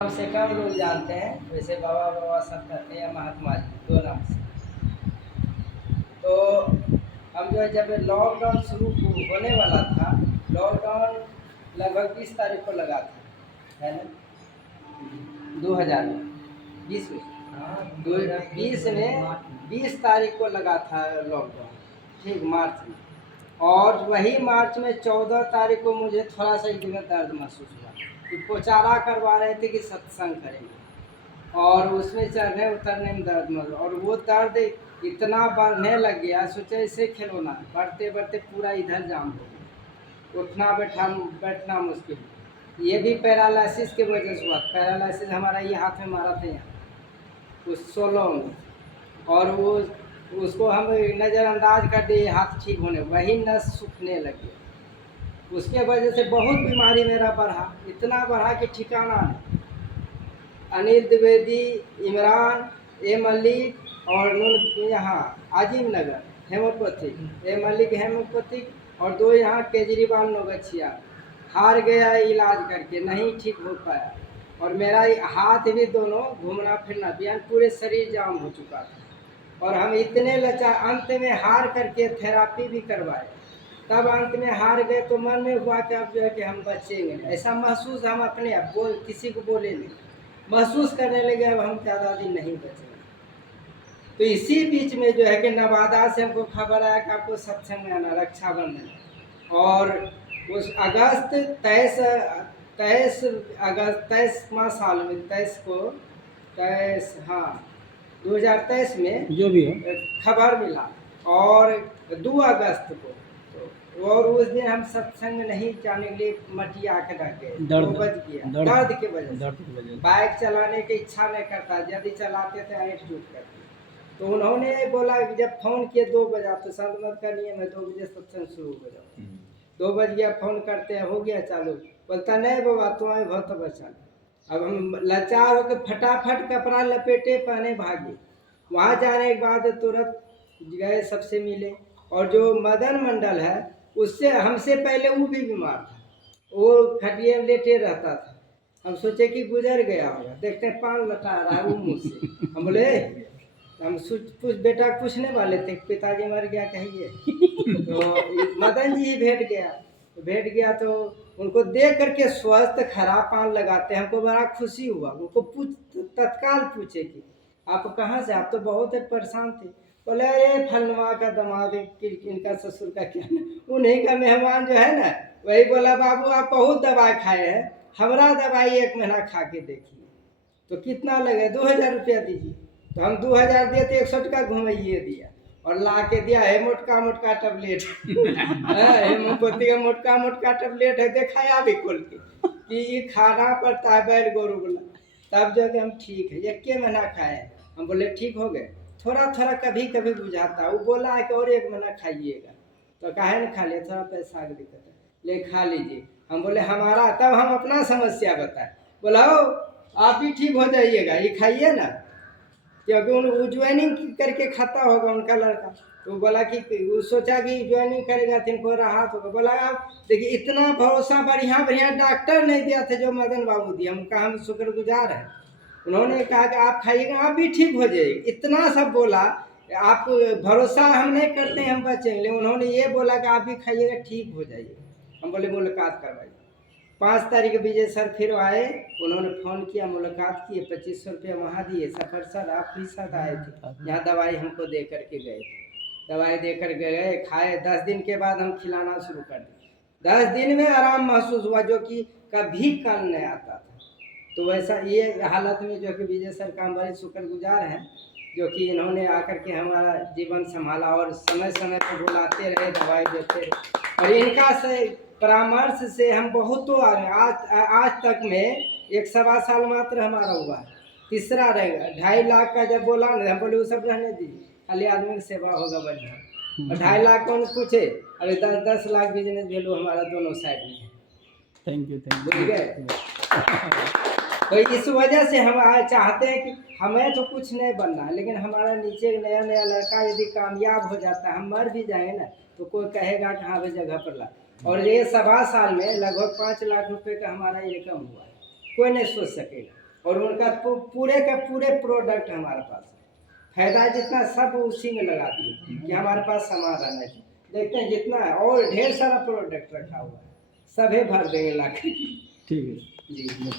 नाम से कम लोग जानते हैं, वैसे बाबा बाबा सब कहते हैं, महात्मा जी दो नाम से। तो हम जो है जब लॉकडाउन शुरू होने वाला था, लॉकडाउन लगभग 20 तारीख को लगा था, है ना, 2020 में। 2020 में 20 तारीख को लगा था लॉकडाउन, ठीक मार्च में। और वही मार्च में 14 तारीख को मुझे थोड़ा सा एक जगह दर्द महसूस हुआ, तो पोचारा करवा रहे थे कि सत्संग करेंगे, और उसमें चढ़ने उतरने में दर्द मर, और वो दर्द इतना बढ़ने लग गया, सोचे इसे खिलौना, बढ़ते बढ़ते पूरा इधर जाम हो गया, उठना बैठना मुश्किल। ये भी पैरालिसिस के वजह से हुआ। पैरालिसिस हमारा ये हाथ में मारा था यहाँ उस 16 में, और वो उसको हम नज़रअंदाज कर दिए, हाथ ठीक होने, वही नस सूखने लगी। उसके वजह से बहुत बीमारी मेरा बढ़ा, इतना बढ़ा कि ठिकाना नहीं। अनिल द्विवेदी, इमरान, ए मलिक और यहाँ आजिम नगर हेमोपैथिक, ए मलिक हेमोपैथिक, और 2 यहाँ केजरीवाल नौगछिया, हार गया इलाज करके, नहीं ठीक हो पाया। और मेरा हाथ भी दोनों घूमना फिरना बयान पूरे शरीर जाम हो चुका था, और हम इतने लचा, अंत में हार करके थेरापी भी करवाए, तब अंत में हार गए। तो मन में हुआ कि अब जो है कि हम बचेंगे, ऐसा महसूस हम अपने आप किसी को बोले नहीं, महसूस करने लगे अब हम ज़्यादा दिन नहीं बचेंगे। तो इसी बीच में जो है कि नवादा से हमको खबर आया कि आपको सत्संग में आना, रक्षाबंधन, और उस अगस्त 23 साल में 23 हाँ 2023 में जो भी है खबर मिला, और 2 अगस्त को, और उस दिन हम सत्संग नहीं जाने के लिए मटिया के रह गए, 2 बज गया दर्द के वजह से। बाइक चलाने की इच्छा नहीं करता, यदि चलाते थे ऐठ टूट करती। तो उन्होंने बोला कि जब फोन किए 2 बजा, तो संत मत का नियम है 2 बजे सत्संग शुरू हो जाओ। 2 बज गया, फोन करते हैं, हो गया चालू, बोलता नहीं बाबा तुम्हें बहुत बचा। अब हम लाचार होकर फटाफट कपड़ा लपेटे पहने भागे। वहाँ जाने के बाद तुरंत गए, सबसे मिले, और जो मदन मंडल है उससे हमसे पहले वो भी बीमार था, वो खटिए में लेटे रहता था। हम सोचे कि गुजर गया होगा, देखते हैं पान लटा रहा है वो मुँह से। हम बोले हम कुछ बेटा पूछने वाले थे, पिताजी मर गया कहिए। तो मदन जी भेट गया तो उनको देख करके स्वस्थ खराब पान लगाते, हमको बड़ा खुशी हुआ। उनको तत्काल पूछे कि आप कहाँ से, आप तो बहुत परेशान थे। बोले अरे फलनवा का दामाद, इनका ससुर का क्या ना, उन्हीं का मेहमान जो है ना, वही बोला बाबू आप बहुत दवाई खाए हैं, हमारा दवाई 1 महीना खा के देखिए, तो कितना लगे, 2000 रुपया दीजिए। तो हम 2000 दिए तो 100 का घुमाइए दिया, और ला के दिया है मोटका टैबलेट। हेमोपैथी का मोटका टैबलेट है, दिखाया भी खोल के कि ये खाना पड़ता है बैल गोरू बोला, तब जो कि हम ठीक है 1 महीना खाए। हम बोले ठीक हो गए, थोड़ा थोड़ा कभी कभी बुझाता। वो बोला है कि और 1 महीना खाइएगा, तो काहे न खा लिया, थोड़ा पैसा की दिक्कत है, ले खा लीजिए। हम बोले हमारा, तब हम अपना समस्या बताए, बोला आप भी ठीक हो जाइएगा, ये खाइए ना, क्योंकि वो ज्वाइनिंग करके खाता होगा उनका लड़का। तो बोला कि वो सोचा कि ज्वाइनिंग करेगा तो इनको राहत होगा। बोला आप देखिए इतना भरोसा बढ़िया डॉक्टर नहीं दिया था जो मदन बाबू दिया, हमका हम शुक्रगुजार हैं। उन्होंने कहा कि आप खाइएगा आप भी ठीक हो जाएगी, इतना सब बोला। आप भरोसा हम नहीं करते हैं हम बचेंगे, उन्होंने ये बोला कि आप भी खाइएगा ठीक हो जाइएगा। हम बोले मुलाकात करवाइए। 5 तारीख विजय सर फिर आए, उन्होंने फ़ोन किया, मुलाकात किए, 2500 रुपया वहाँ दिए। सफर सर आप भी साथ आए थे, यहाँ दवाई हमको दे करके गए थे, दवाई दे कर गए, खाए। 10 दिन के बाद हम खिलाना शुरू कर दिए। 10 दिन में आराम महसूस हुआ, जो कि कभी कल नहीं आता था। तो वैसा ये हालत में जो कि विजय सर का हम बड़े शुक्रगुजार हैं, जो कि इन्होंने आकर के हमारा जीवन संभाला, और समय समय पर बुलाते रहे, दवाई देते रहे, और इनका से परामर्श से हम बहुत तो आज तक में 1 सवा साल मात्र हमारा हुआ है, तीसरा रहेगा। 2.5 लाख का जब बोला ना, हम बोले वो सब रहने दीजिए, खाली आदमी की सेवा होगा बढ़िया। और 2.5 लाख कौन पूछे, अरे 10 लाख बिजनेस वैल्यू हमारा दोनों साइड में है। थैंक यू ठीक है। तो इस वजह से हम चाहते हैं कि हमें तो कुछ नहीं बनना है, लेकिन हमारा नीचे नया लड़का यदि कामयाब हो जाता है, हम मर भी जाएंगे ना, तो कोई कहेगा कि हाँ भाई जगह पर ला। और ये 1.25 साल में लगभग 5 लाख रुपए का हमारा इनकम हुआ है, कोई नहीं सोच सकेगा। और उनका पूरे के पूरे प्रोडक्ट हमारे पास है। फायदा जितना सब उसी में लगा दिए कि हमारे पास सामान है। देखते हैं जितना है, और ढेर सारा प्रोडक्ट रखा हुआ है, सभी भर देंगे ला के। ठीक है जी।